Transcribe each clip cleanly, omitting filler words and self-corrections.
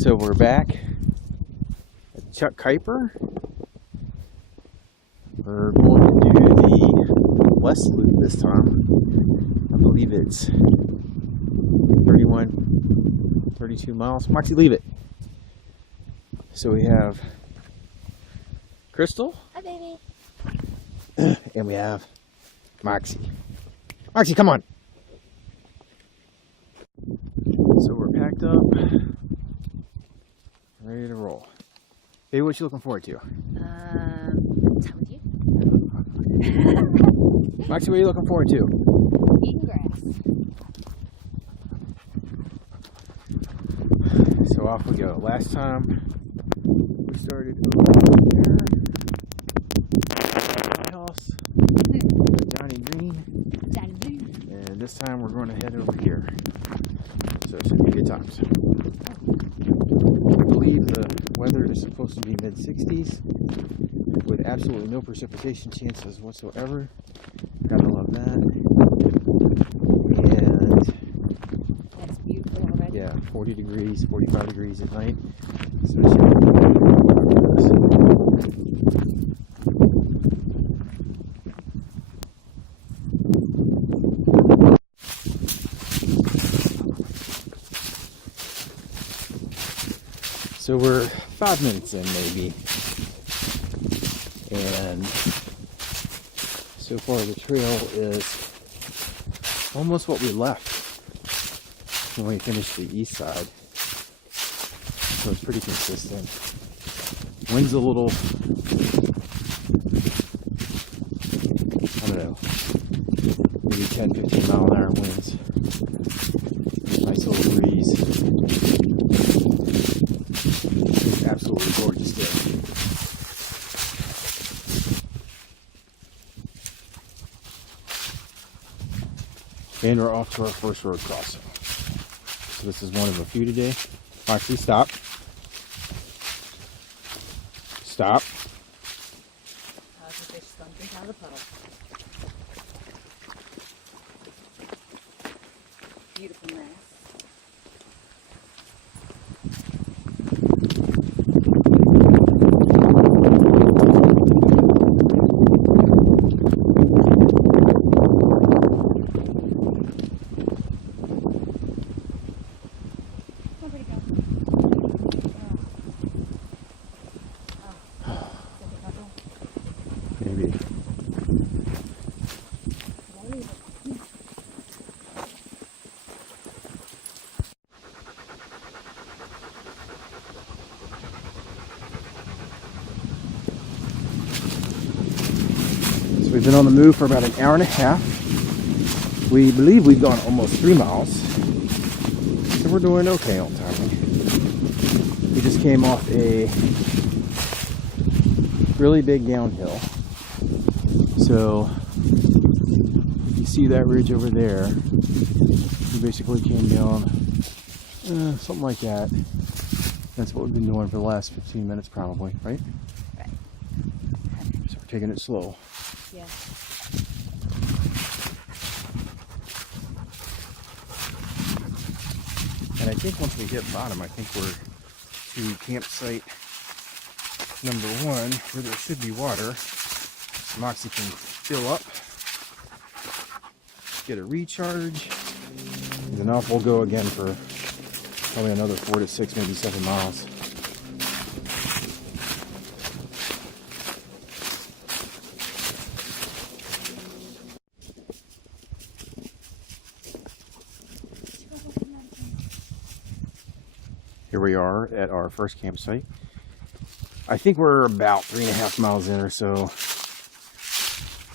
So we're back at Chuck Keiper. We're going to do the west loop this time. I believe it's 32 miles. Moxie, leave it. So we have Crystal. Hi, baby. And we have Moxie. Moxie, come on. So we're packed up, ready to roll. Baby, what you looking forward to? Time with you. Moxie, what are you looking forward to? Eating grass. So off we go. Last time we started over there. My house. Johnny Green. Johnny Green. And this time we're going to head over here. So it should be good times. I believe the weather is supposed to be mid-60s with absolutely no precipitation chances whatsoever. Gotta love that. And That's beautiful already. yeah, 40 degrees, 45 degrees at night. So it should be So we're 5 minutes in maybe, and so far the trail is almost what we left when we finished the east side, so it's pretty consistent. Wind's a little, I don't know, maybe 10-15 mile an hour winds. Nice little breeze. Absolutely gorgeous day. And we're off to our first road crossing. So this is one of a few today. Moxie, stop. Stop. How's the fish slumping out of the puddle? Beautiful grass. Maybe. So we've been on the move for about an hour and a half. We believe we've gone almost 3 miles. So we're doing okay on timing. We just came off a really big downhill. So you see that ridge over there. We basically came down something like that. That's what we've been doing for the last 15 minutes probably, right? Right. So we're taking it slow. Yeah. And I think once we hit bottom, I think we're to campsite number 1, where there should be water. Moxie can fill up, get a recharge, and then off we'll go again for probably another 4 to 6, maybe 7 miles. Here we are at our first campsite. I think we're about 3.5 miles in or so.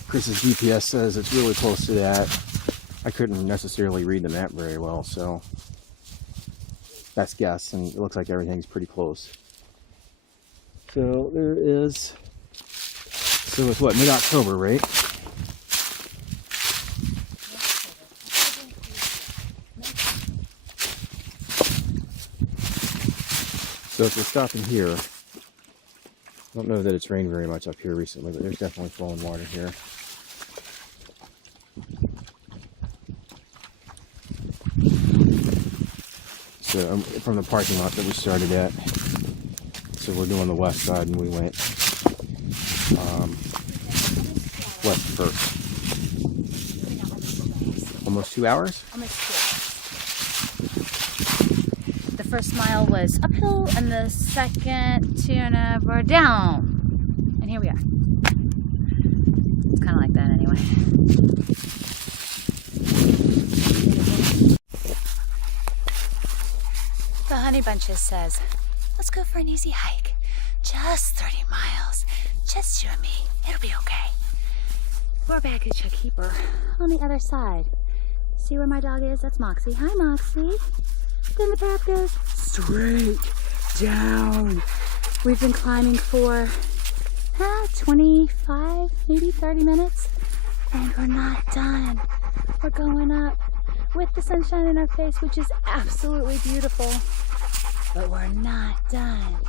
Chris's GPS says it's really close to that. I couldn't necessarily read the map very well, so best guess, and it looks like everything's pretty close. So there is, so it's what, mid-October, right? So if we're stopping here, I don't know that it's rained very much up here recently, but there's definitely flowing water here. So from the parking lot that we started at. So we're doing the west side, and we went west first. Almost 2 hours? Almost 2 hours. The first mile was uphill, and the second 2.5 were down. And here we are. It's kind of like that anyway. The Honey Bunches says, let's go for an easy hike. Just 30 miles. Just you and me. It'll be okay. We're back at Chuck Keiper on the other side. See where my dog is? That's Moxie. Hi, Moxie. Then the path goes straight down. We've been climbing for 25, maybe 30 minutes, and we're not done. We're going up with the sunshine in our face, which is absolutely beautiful, but we're not done.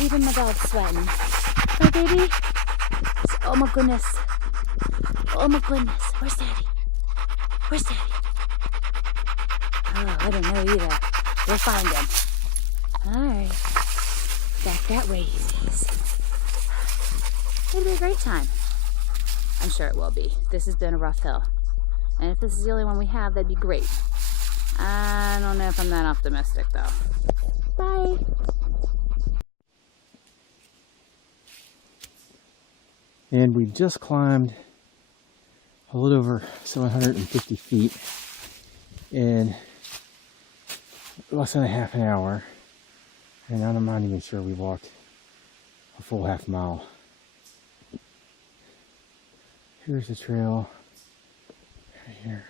Even my dog's sweating. Right, baby? Oh my goodness. Oh my goodness. Where's Daddy? Where's Daddy? Oh, I don't know either. We'll find him. Alright. Back that way, he says. It'll be a great time. I'm sure it will be. This has been a rough hill. And if this is the only one we have, that'd be great. I don't know if I'm that optimistic, though. Bye. And we just climbed a little over 750 feet in less than a half an hour. And I'm not even sure we walked a full half mile. Here's the trail. Right here.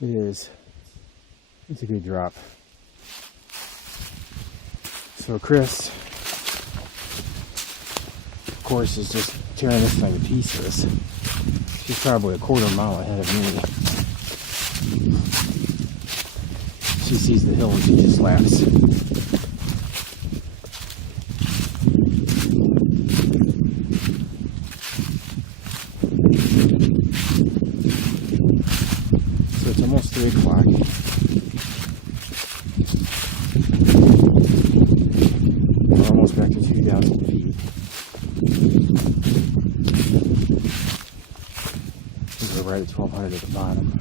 It is. It's a good drop. So Chris, of course, is just tearing this thing to pieces. She's probably a quarter mile ahead of me. She sees the hill and she just laughs. So it's almost 3 o'clock. We're almost back to 2,000 feet. We're right at 1,200 at the bottom.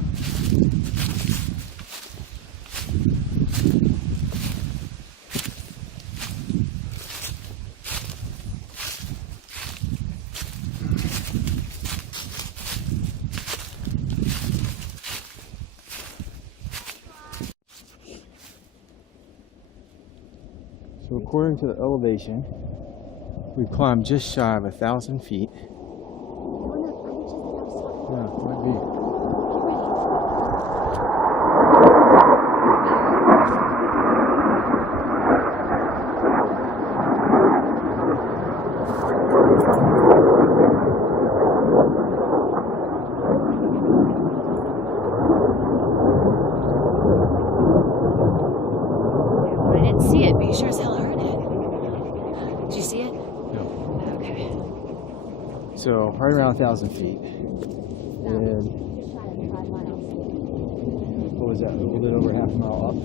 So according to the elevation, we've climbed just shy of 1,000 feet. Yeah, might be. I didn't see it, but you sure as hell heard it. Did you see it? No. Okay. So right around 1,000 feet. And what was that? A little bit over half a mile up.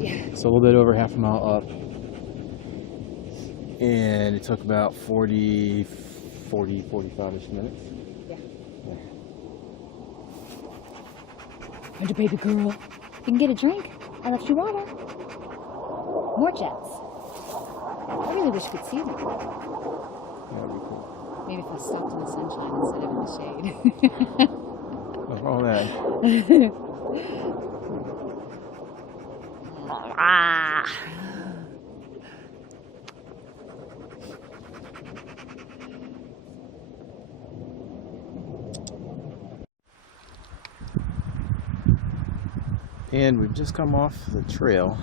Yeah. So a little bit over half a mile up. And it took about 45-ish minutes. Yeah. And a baby girl. You can get a drink. I left you water. More jets. I really wish you could see them. That'd be cool. Maybe if I stopped in the sunshine instead of in the shade. Look, all that. And we've just come off the trail.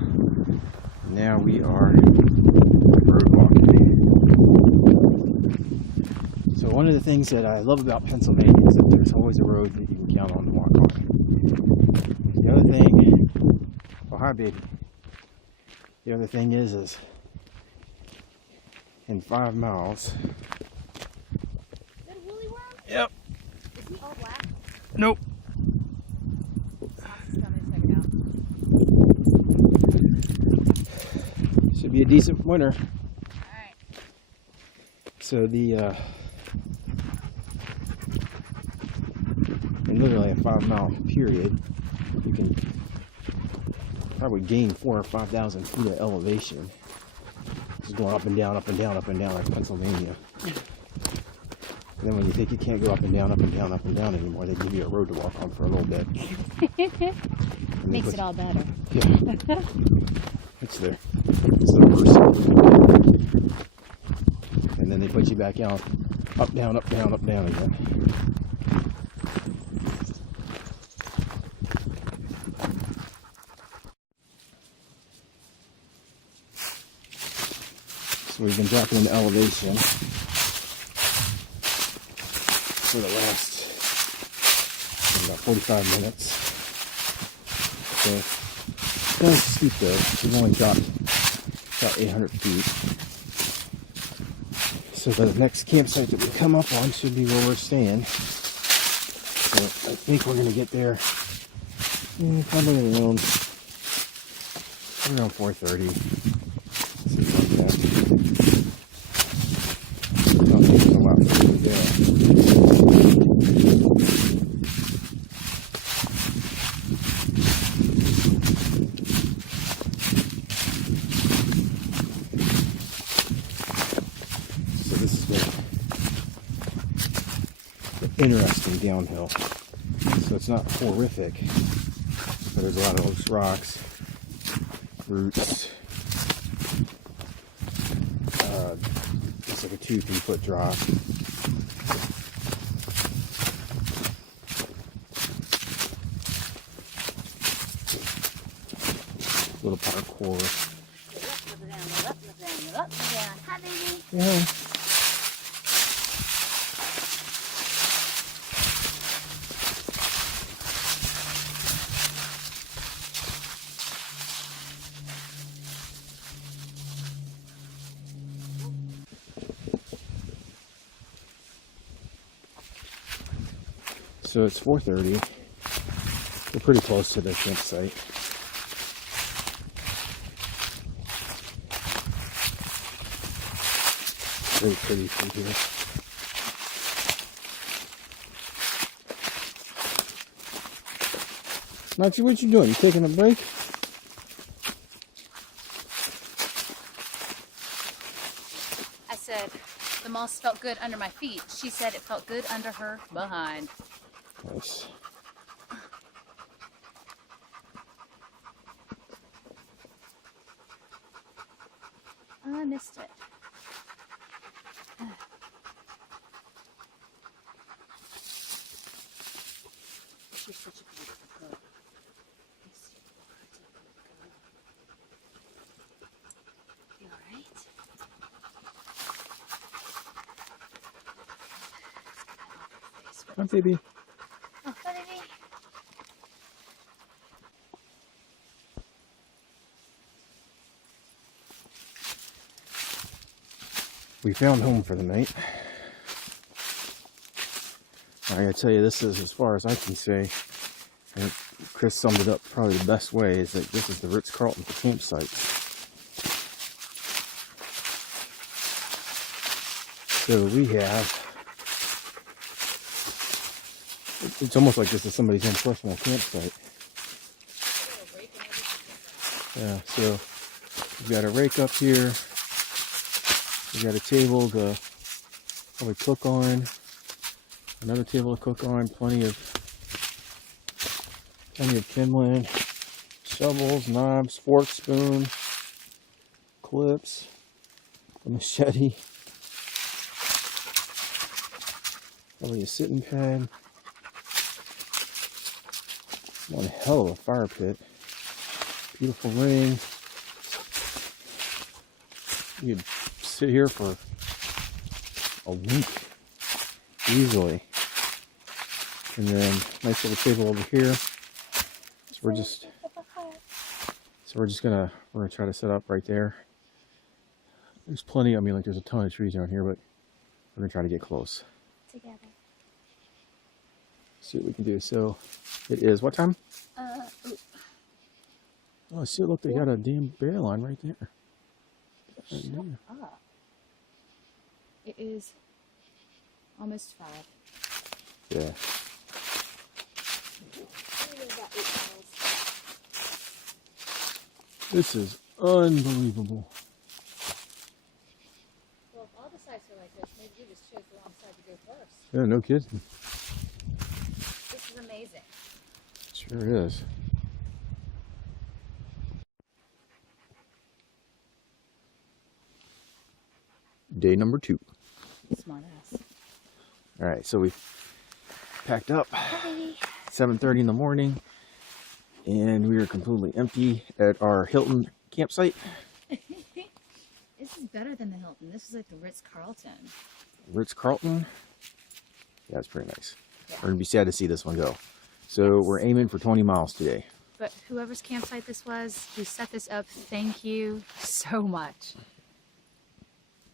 Now we are road walking. So one of the things that I love about Pennsylvania is that there's always a road that you can count on to walk on. The other thing, oh hi baby. The other thing is in 5 miles. Is that a woolly worm? Yep. Is he all black? Nope. Moxie's coming to check it out. Should be a decent winter. Alright. So in literally a 5-mile period, you can probably gain 4,000 or 5,000 feet of elevation. Just going up and down, up and down, up and down like Pennsylvania. And then when you think you can't go up and down, up and down, up and down anymore, they give you a road to walk on for a little bit. Makes it all better. Yeah. It's the worst. And then they put you back out, up, down, up, down, up, down again. So we've been dropping the elevation for the last about 45 minutes. So it's not steep though. We've only dropped about 800 feet. So the next campsite that we come up on should be where we're staying. So I think we're gonna get there probably around 4:30. Something like that. I don't think there's a lot further to go. So this is going to be interesting downhill. So it's not horrific, but there's a lot of loose rocks, roots. It's like a 2-3 foot drop. Little parkour. Hi, baby. Yeah. So it's 4:30. We're pretty close to the campsite. Very pretty from here. Maxie, what you doing? You taking a break? I said the moss felt good under my feet. She said it felt good under her behind. Nice. Oh, I missed it. She's such a beautiful girl. Yes, you are. You alright? Hi, baby. Oh, hi, baby. We found home for the night. I gotta tell you, this is, as far as I can say, I think Chris summed it up probably the best way, is that this is the Ritz-Carlton for campsites. So we have, it's almost like this is somebody's own personal campsite. Yeah, so we've got a rake up here. We've got a table to probably cook on. Another table to cook on. Plenty of kindling, shovels, knives, fork, spoon, clips, a machete. Probably a sitting pad. One hell of a fire pit. Beautiful ring. You could sit here for a week easily. And then nice little table over here. So we're gonna try to set up right there. There's plenty, I mean, like there's a ton of trees around here, but we're gonna try to get close. Together. See what we can do. So it is what time? Ooh. Oh, see, look, they got a damn bear line right there. Shut up. It is almost 5. Yeah. About 8 miles. This is unbelievable. Well, if all the sites are like this, maybe you just chose the wrong side to go first. Yeah, no kidding. This is amazing. Sure is. Day number 2. Smart ass. All right, so we packed up Hey. 7:30 in the morning, and we are completely empty at our Hilton campsite. This is better than the Hilton. This is like the Ritz-Carlton. Ritz-Carlton. Yeah, it's pretty nice. Yeah. We're gonna be sad to see this one go. So Yes. we're aiming for 20 miles today. But whoever's campsite this was, who set this up, thank you so much.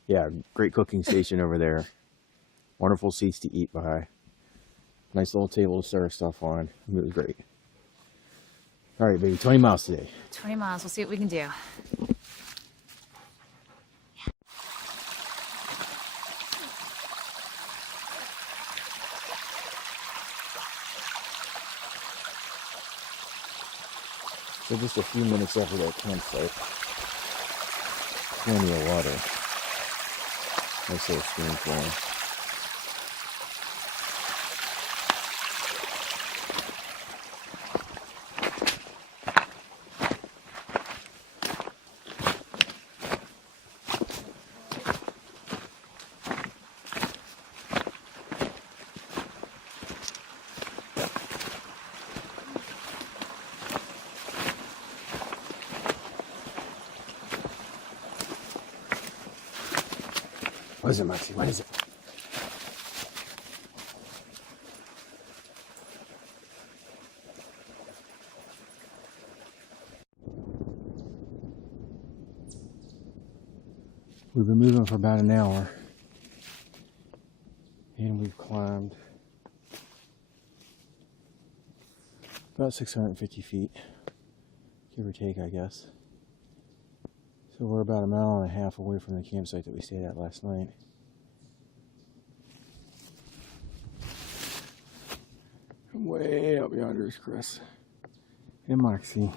Yeah, great cooking station over there. Wonderful seats to eat by. Nice little table to serve stuff on. It was great. All right, baby, 20 miles today. 20 miles. We'll see what we can do. So just a few minutes after that campsite. Plenty of water. Nice little stream flowing. What is it, Maxie? What is it? We've been moving for about an hour, and we've climbed about 650 feet, give or take, I guess. So we're about a mile and a half away from the campsite that we stayed at last night. And way up yonder is Chris and Moxie.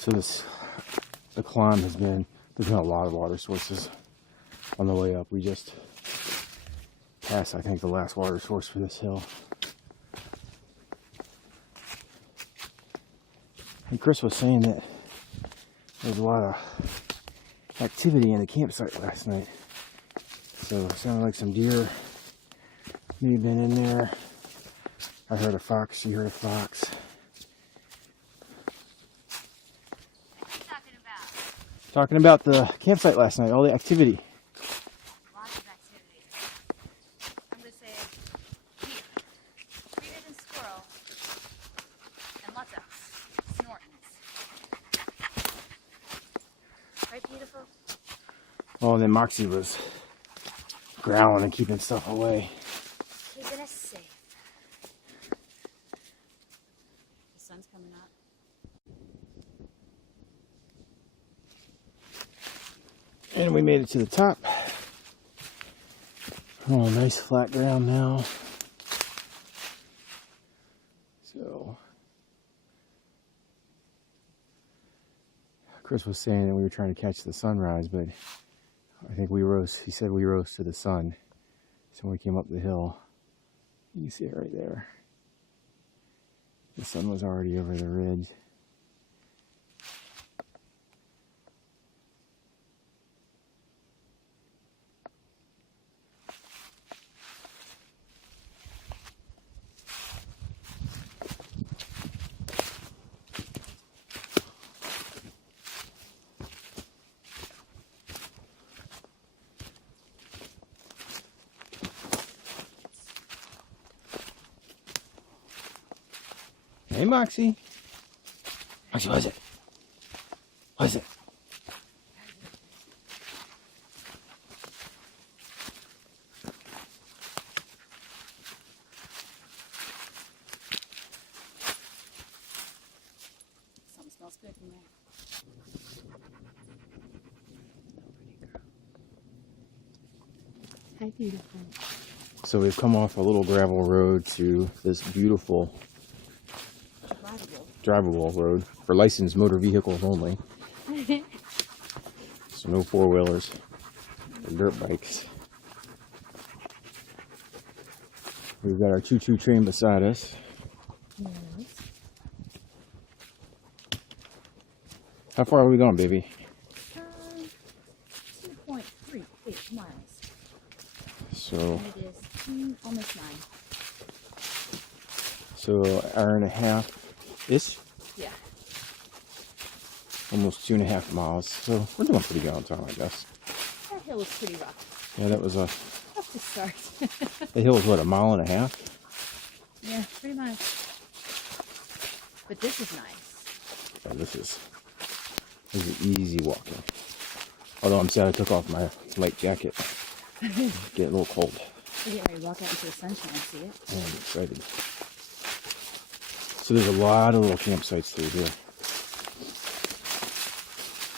So the climb there's been a lot of water sources on the way up. We just passed, I think, the last water source for this hill. And Chris was saying that there was a lot of activity in the campsite last night. So it sounded like some deer may have been in there. I heard a fox, she heard a fox. Talking about the campsite last night, all the activity. Lots of activity. I'm going to say deer, bigger than squirrel, and lots of snortings. Right, beautiful? Oh, and then Moxie was growling and keeping stuff away. Keeping us safe. The sun's coming up. And we made it to the top. Oh, nice flat ground now. So, Chris was saying that we were trying to catch the sunrise, but I think he said we rose to the sun. So when we came up the hill, you can see it right there. The sun was already over the ridge. Hey, Moxie. Moxie, what is it? What is it? Something smells good in there. Hi, beautiful. So we've come off a little gravel road to this beautiful drivable road for licensed motor vehicles only. So no four-wheelers or dirt bikes. We've got our choo-choo train beside us. Yes. How far are we going, baby? 2.38 miles. So, And it is almost 9. so an hour and a half-ish? Yeah. Almost 2.5 miles. So we're doing pretty good on time, I guess. That hill was pretty rough. Yeah, that was a... Rough to start. The hill was what, 1.5 miles? Yeah, pretty much. But this is nice. Yeah, this is easy walking. Although I'm sad I took off my light jacket. Get a little cold. We're getting ready to walk out into the sunshine and see it. Oh, I'm excited. So there's a lot of little campsites through here.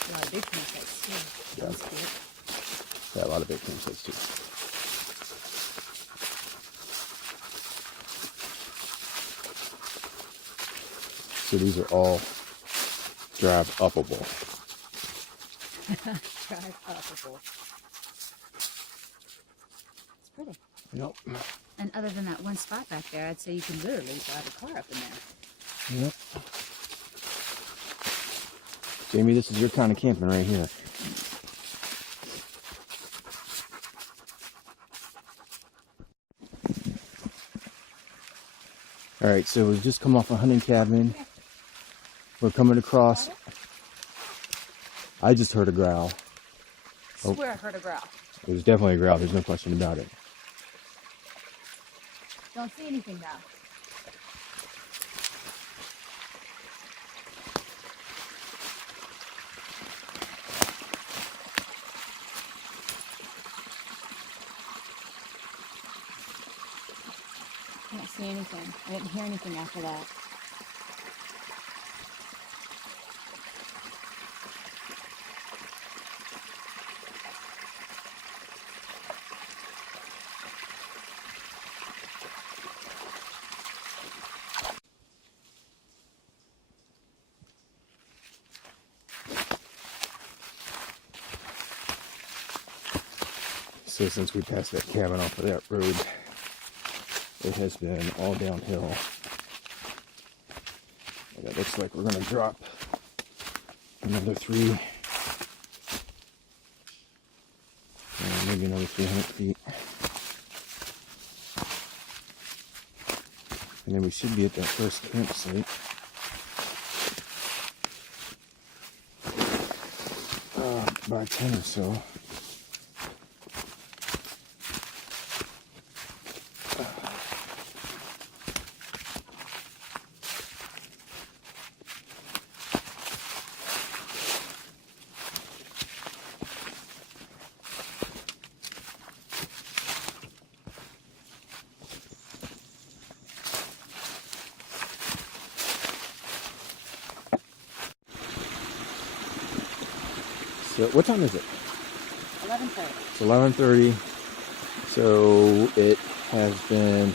A lot of big campsites too. Yeah. That's cute. Yeah, a lot of big campsites too. So these are all drive-upable. Drive upable. It's pretty. Yep. And other than that one spot back there, I'd say you can literally drive a car up in there. Yep. Jamie, this is your kind of camping right here. All right, so we've just come off a hunting cabin. We're coming across. I just heard a growl. I swear I heard a growl. It was definitely a growl. There's no question about it. Don't see anything now. I don't see anything. I didn't hear anything after that. So since we passed that cabin off of that road, it has been all downhill. And it looks like we're going to drop another 3, maybe another 300 feet. And then we should be at that first campsite. By 10 or so. So what time is it? 11:30. It's 11:30. So it has been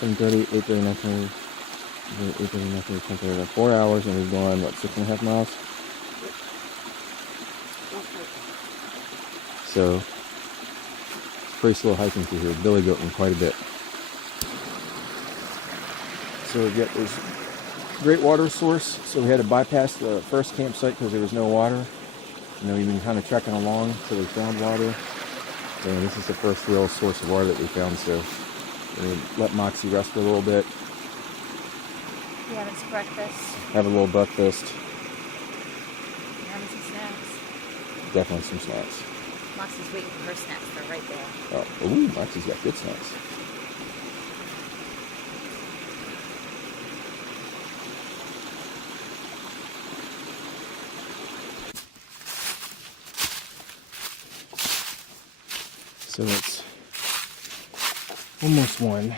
7:30, 8:30, 9:30, 8:30, 9:30, 10:30, 4 hours, and we've gone, what, 6.5 miles? So it's pretty slow hiking through here, billy goating quite a bit. So we've got this great water source. So we had to bypass the first campsite because there was no water. You know, we've been kind of trekking along till we found water. And this is the first real source of water that we found. So we let Moxie rest for a little bit. You having some breakfast? Have a little breakfast. You having some snacks? Definitely some snacks. Moxie's waiting for her snacks. They're right there. Oh, ooh, Moxie's got good snacks. So it's almost 1.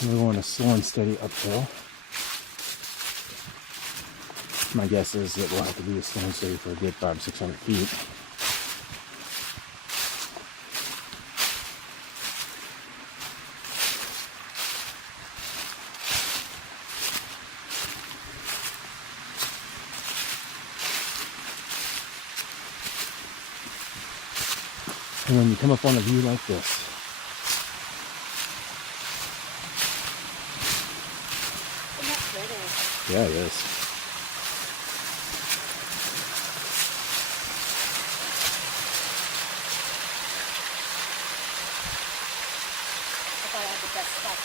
And we're going a slow and steady uphill. My guess is that we'll have to do a slow and steady for a good 500-600 feet. And when you come up on a view like this, yeah, it is. I thought I had the best spot.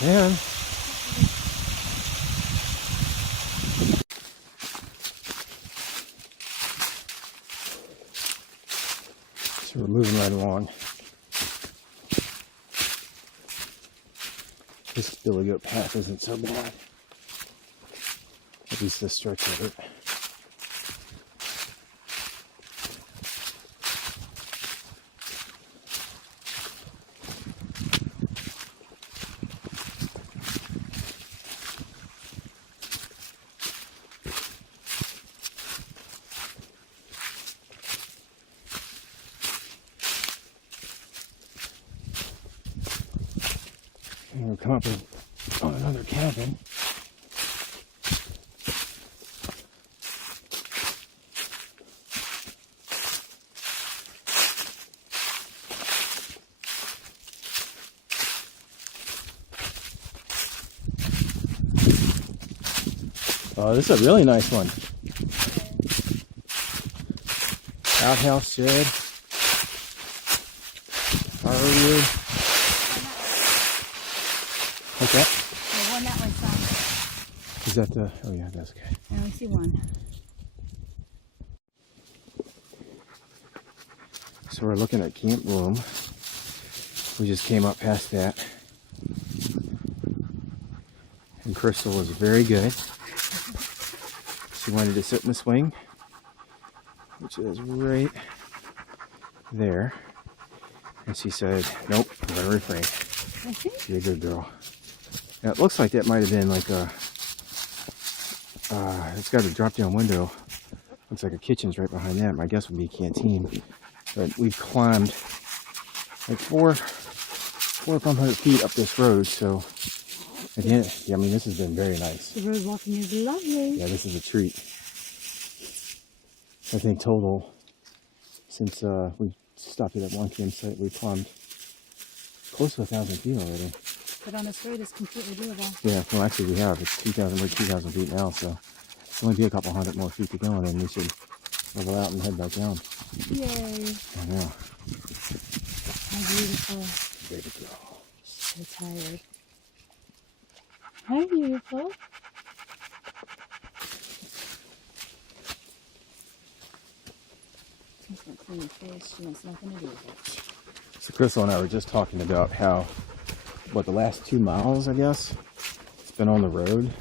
Yeah. So we're moving right along. This billy goat path isn't so bad. At least this stretch of it. And we're coming on another cabin. Oh, this is a really nice one. Outhouse shed. Firewood. What's that? The one that way side. Is that the... Oh yeah, that's okay. I only see one. So we're looking at Camp Room. We just came up past that. And Crystal was very good. She wanted to sit in the swing, which is right there. And she said, nope, I'm going to refrain. You're a good girl. Now it looks like that might have been like a, it's got a drop down window. Looks like a kitchen's right behind that. My guess would be a canteen. But we've climbed like 400 or 500 feet up this road. So again, yeah, I mean, this has been very nice. The road walking is lovely. Yeah, this is a treat. I think total, since we stopped at that one campsite, we climbed close to 1,000 feet already. But on this road is completely doable. Yeah, well actually we have. It's 2,000, we're 2,000 feet now, so it's only be a couple hundred more feet to go, and then we should level out and head back down. Yay. I know. How beautiful. Baby girl. So tired. Hi, beautiful. She's gonna clean your face. She wants nothing to do with it. So Crystal and I were just talking about how, the last 2 miles, I guess, it's been on the road.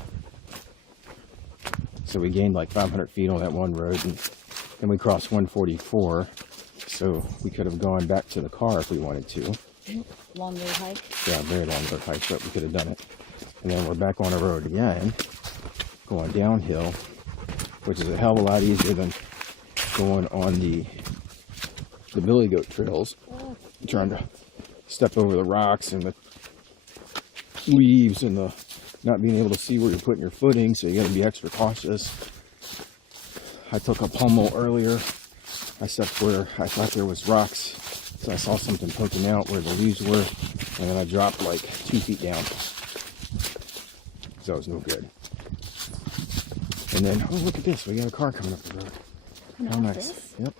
So we gained like 500 feet on that one road, and then we crossed 144. So we could have gone back to the car if we wanted to. Long road hike. Yeah, very long road hike, but we could have done it. And then we're back on the road again, going downhill, which is a hell of a lot easier than going on the billy goat trails, trying to step over the rocks and the leaves and the not being able to see where you're putting your footing, so you got to be extra cautious. I took a pummel earlier. I stepped where I thought there was rocks, so I saw something poking out where the leaves were, and then I dropped like 2 feet down. So it was no good. And then, oh, look at this. We got a car coming up the road. How nice. This? Yep.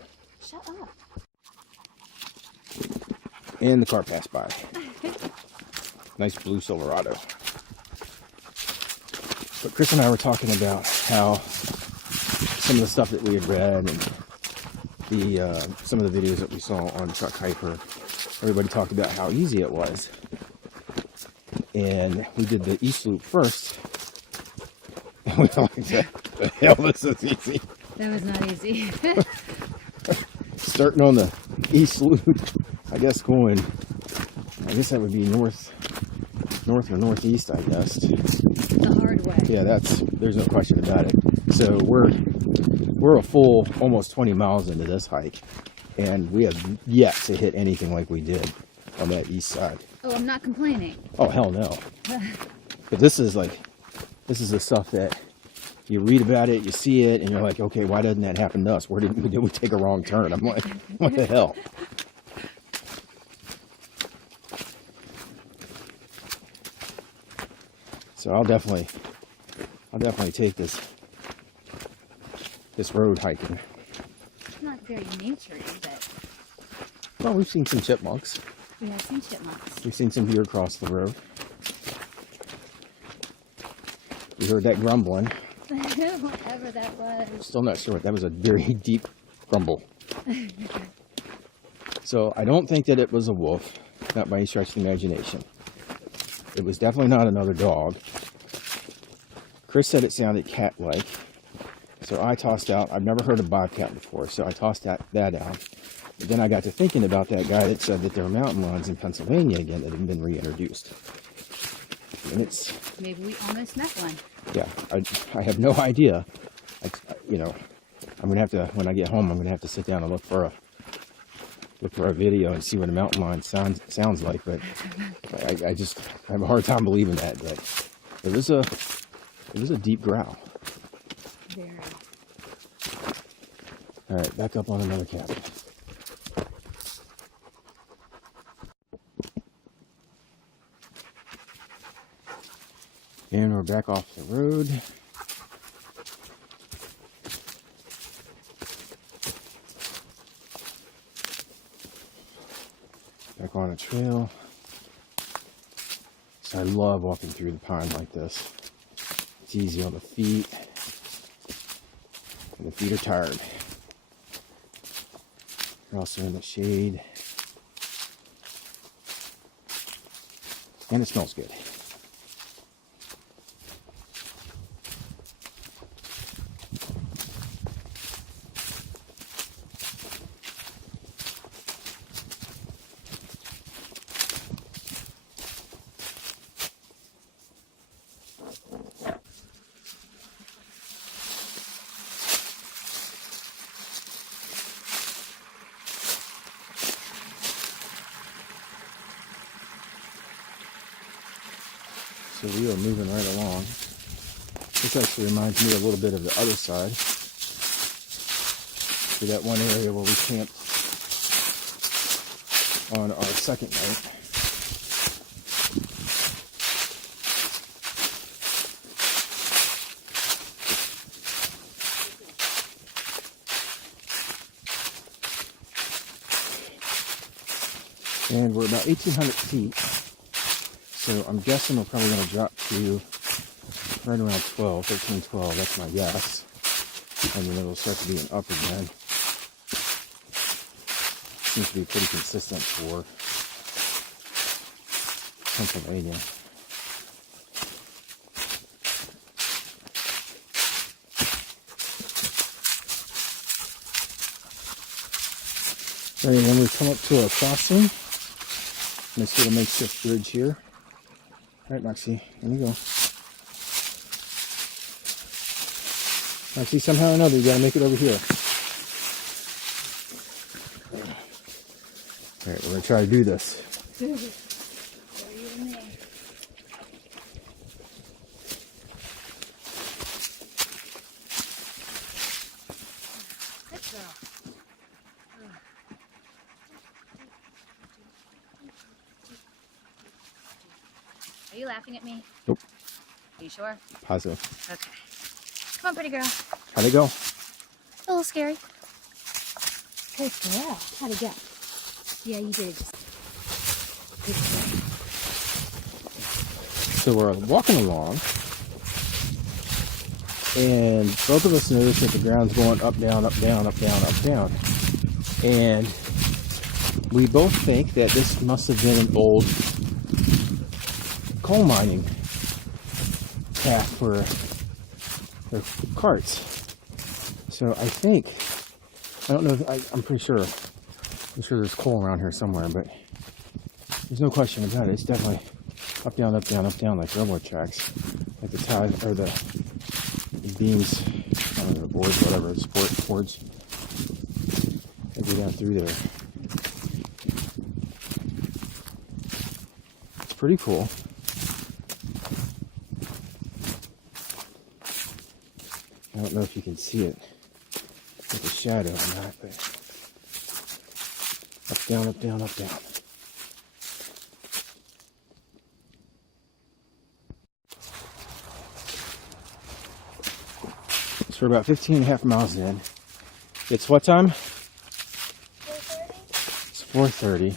Shut up. And the car passed by. Nice blue Silverado. But Chris and I were talking about how some of the stuff that we had read and some of the videos that we saw on Chuck Keiper, everybody talked about how easy it was. And we did the East Loop first. We don't like that. The hell, this is easy. That was not easy. Starting on the east loop, I guess going, I guess that would be north or northeast, I guess. The hard way. Yeah, there's no question about it. So we're a full almost 20 miles into this hike, and we have yet to hit anything like we did on that east side. Oh, I'm not complaining. Oh, hell no. But this is the stuff that you read about it, you see it, and you're like, okay, why doesn't that happen to us? Where did we take a wrong turn? I'm like, what the hell? So I'll definitely take this road hiking. It's not very naturey, but Well, we've seen some chipmunks. we have seen chipmunks. We've seen some deer cross the road. We heard that grumbling. Whatever that was. Still not sure. That was a very deep grumble. So I don't think that it was a wolf, not by any stretch of the imagination. It was definitely not another dog. Chris said it sounded cat-like. So I tossed out, I've never heard of bobcat before, so I tossed that out. But then I got to thinking about that guy that said that there were mountain lions in Pennsylvania again that had been reintroduced. And it's... Maybe we almost met one. Yeah, I have no idea. I'm gonna have to, when I get home, I'm gonna have to sit down and look for a video and see what a mountain lion sounds like. But I have a hard time believing that. But it was a deep growl. Very. All right, back up on another cabin. And we're back off the road. Back on a trail. So I love walking through the pine like this. It's easy on the feet. And the feet are tired. You're also in the shade. And it smells good. So we are moving right along. This actually reminds me a little bit of the other side. To that one area where we camped on our second night. And we're about 1,800 feet. So I'm guessing we're probably going to drop to right around 13, 12. That's my guess. And then it'll start to be an up again. Seems to be pretty consistent for Pennsylvania. And then we come up to a crossing. This little makeshift bridge here. All right, Maxie, here we go. Maxie, somehow or another, you gotta make it over here. All right, we're gonna try to do this. Are you laughing at me? Nope. Are you sure? Positive. Okay. Come on, pretty girl. How'd it go? A little scary. Good girl. How'd it go? Yeah, you did it. Good girl. So we're walking along, and both of us notice that the ground's going up, down, up, down, up, down, up, down. And we both think that this must have been an old coal mining path where They're carts. So I think, I don't know, I'm pretty sure, I'm sure there's coal around here somewhere, but there's no question about it. It's definitely up, down, up, down, up, down, like railroad tracks. Like the tie, or the beams, I don't know, the boards, whatever, support boards. They go down through there. It's pretty cool. I don't know if you can see it with the shadow or not, but up, down, up, down, up, down. So we're about 15.5 miles in. It's what time? 4:30? It's 4:30.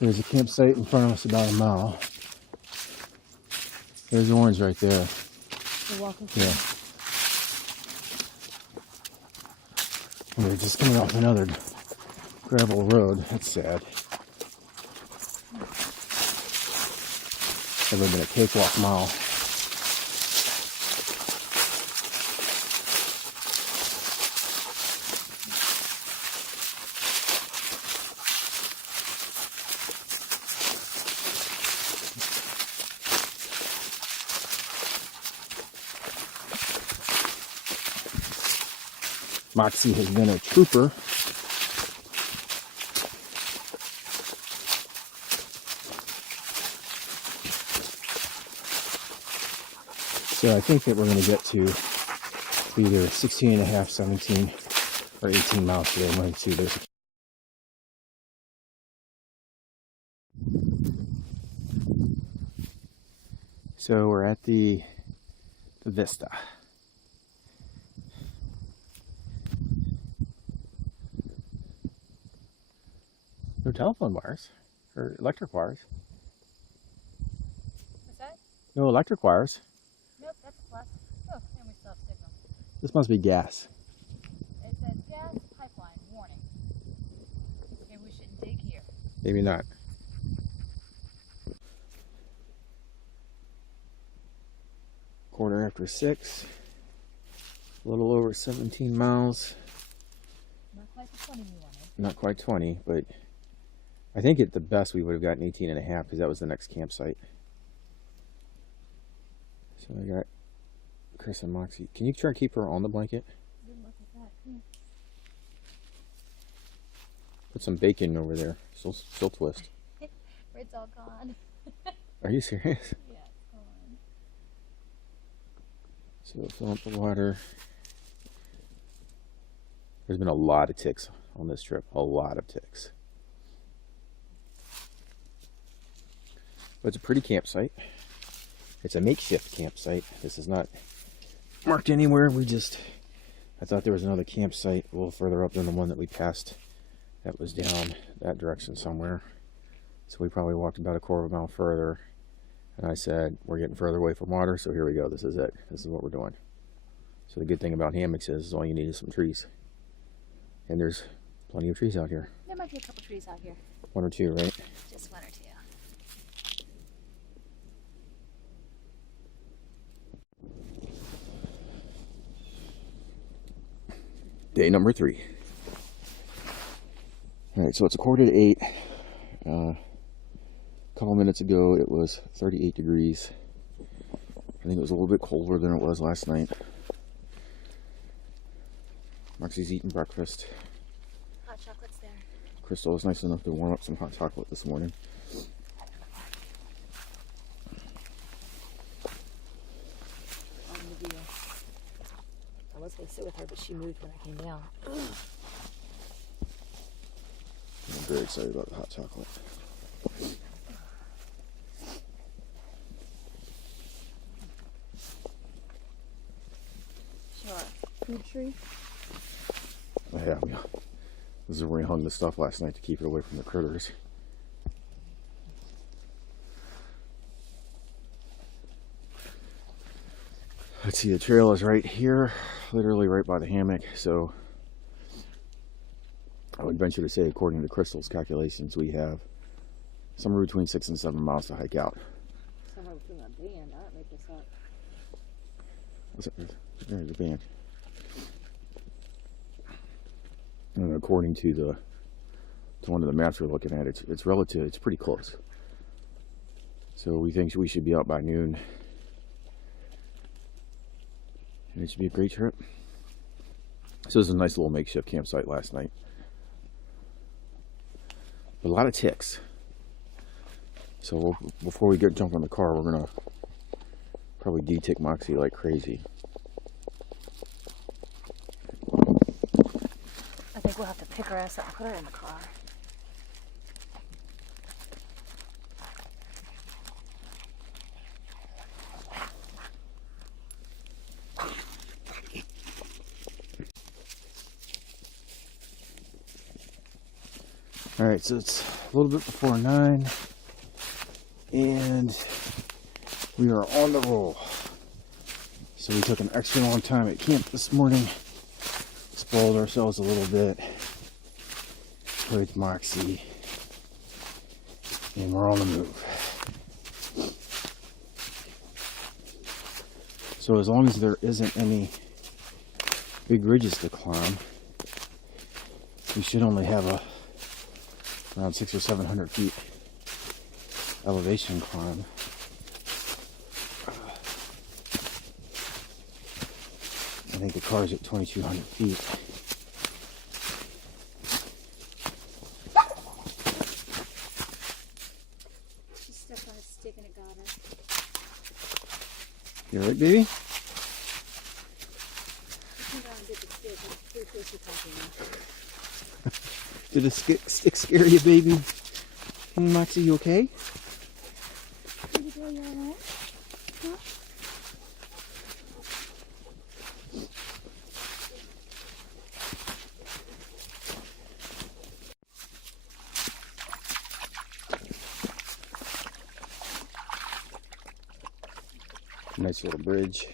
There's a campsite in front of us about a mile. There's orange right there. You're welcome. Yeah. And we're just coming off another gravel road. That's sad. Never been a cakewalk mile. Moxie has been a trooper. So I think that we're going to get to either 16.5, 17, or 18 miles today. One of the two. There's So we're at the Vista. No telephone wires or electric wires. What's that? No electric wires. Nope, that's a plus. Oh, and we still have signal. This must be gas. It says gas pipeline warning. Maybe we shouldn't dig here. Maybe not. Quarter after 6. A little over 17 miles. Not quite the 20 we wanted. Not quite 20, but I think at the best we would have gotten 18.5 because that was the next campsite. So I got Chris and Moxie. Can you try to keep her on the blanket? Didn't look at that. Come Put some bacon over there. Still twist. here. It's all gone. Are you serious? Yeah, it's gone. So fill up the water. There's been a lot of ticks on this trip. A lot of ticks. But it's a pretty campsite. It's a makeshift campsite. This is not marked anywhere. I thought there was another campsite a little further up than the one that we passed. That was down that direction somewhere. So we probably walked about a quarter of a mile further. And I said, we're getting further away from water, so here we go. This is it. This is what we're doing. So the good thing about hammocks is all you need is some trees. And there's plenty of trees out here. There might be a couple trees out here. 1 or 2, right? Just 1 or 2. Day number 3. Alright, so it's 7:45. A couple minutes ago it was 38 degrees. I think it was a little bit colder than it was last night. Moxie's eating breakfast. Hot chocolate's there. Crystal was nice enough to warm up some hot chocolate this morning. I was going to sit with her, but she moved when I came down. I'm very excited about the hot chocolate. Sure. Food tree? Yeah, this is where we hung the stuff last night to keep it away from the critters. Let's see, the trail is right here, literally right by the hammock, so I would venture to say, according to Crystal's calculations, we have somewhere between 6 and 7 miles to hike out. Somewhere between a day and that, make this up. There's the band. And according to one of the maps we're looking at, it's relative. It's pretty close. So we think we should be out by noon. And it should be a great trip. So it was a nice little makeshift campsite last night. But a lot of ticks. So before we jump in the car, we're gonna probably de-tick Moxie like crazy. I think we'll have to pick her ass up and put her in the car. Alright, so it's a little bit before 9, and we are on the roll. So we took an extra long time at camp this morning, spoiled ourselves a little bit with Moxie, and we're on the move. So as long as there isn't any big ridges to climb, we should only have around 600 or 700 feet elevation climb. I think the car's at 2,200 feet. She stepped on a stick and it got her. You alright, baby? Come down and get the stick. It's pretty close to talking now. Did the stick scare you, baby? Hey, Moxie, you okay? Baby girl, you alright? Huh? Nice little bridge.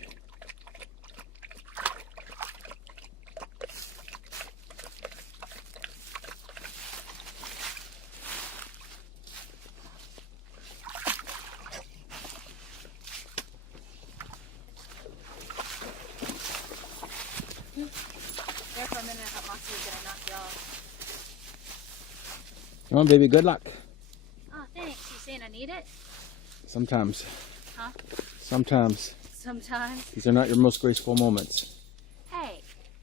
There for a minute, I thought Moxie was gonna knock you off. Come on, baby, good luck. Oh, thanks. You saying I need it? Sometimes. Huh? Sometimes. Sometimes. These are not your most graceful moments. Hey,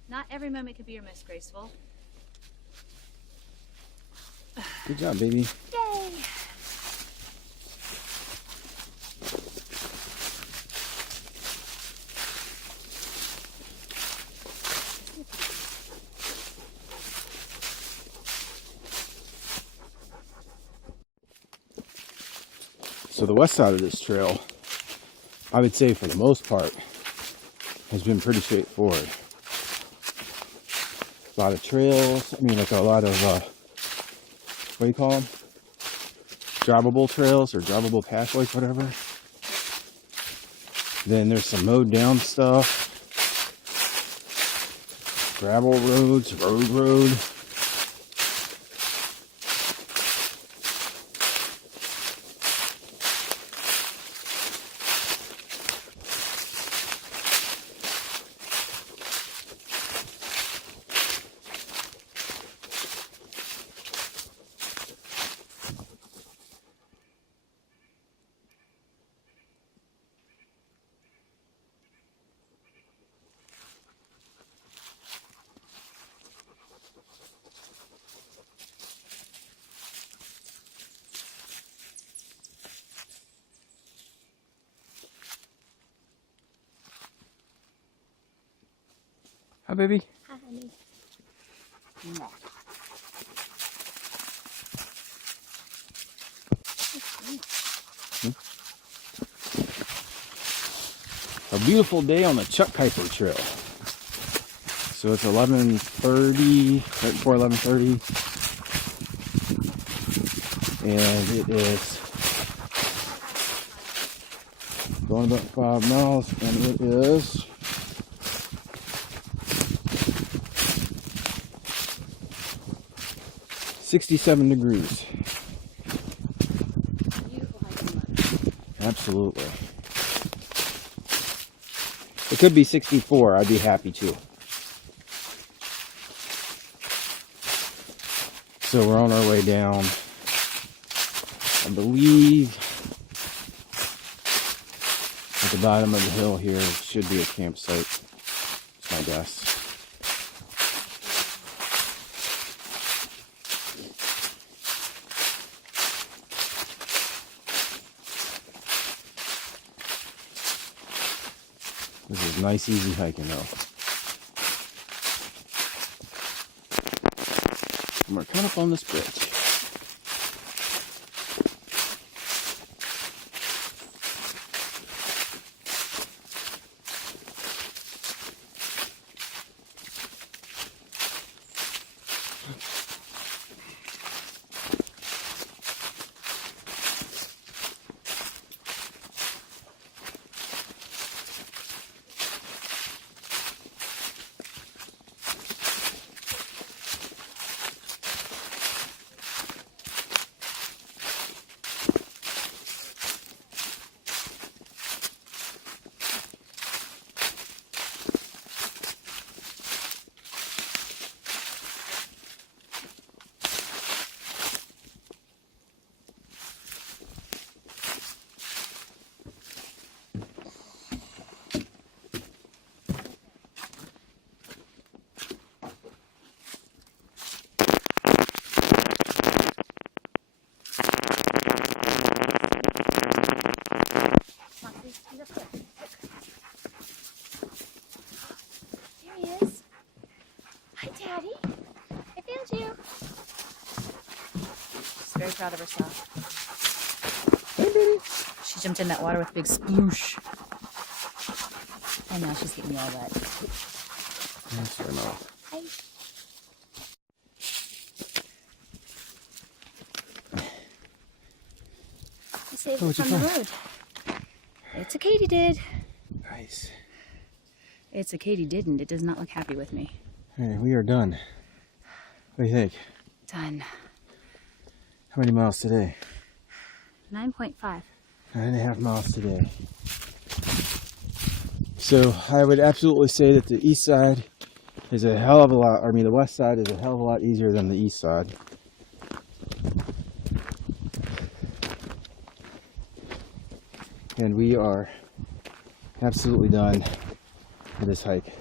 not every moment could be your most graceful. Good job, baby. Yay! So the west side of this trail, I would say for the most part, has been pretty straightforward. A lot of trails, like a lot of, what do you call them? Drivable trails or drivable pathways, whatever. Then there's some mowed down stuff. Gravel roads, road. Hi, baby. Hi, honey. A beautiful day on the Chuck Keiper Trail. So it's 11:30, right before 11:30, and it is going about 5 miles, and it is 67 degrees. Beautiful hiking weather. Absolutely. It could be 64. I'd be happy too. So we're on our way down. I believe at the bottom of the hill here should be a campsite. That's my guess. This is nice, easy hiking though. And we're coming up on this bridge. There he is. Hi, Daddy. I found you. She's very proud of herself. Hey, baby. She jumped in that water with a big sploosh. And now she's getting me all wet. That's fair enough. Hi. I saved it from the road. It's a katydid. Nice. It's a katydidn't. It does not look happy with me. Alright, we are done. What do you think? Done. How many miles today? 9.5. 9.5 miles today. So I would absolutely say that the east side is a hell of a lot, the west side is a hell of a lot easier than the east side. And we are absolutely done with this hike.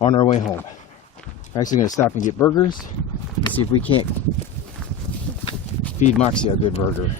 On our way home. We're actually going to stop and get burgers and see if we can't feed Moxie a good burger.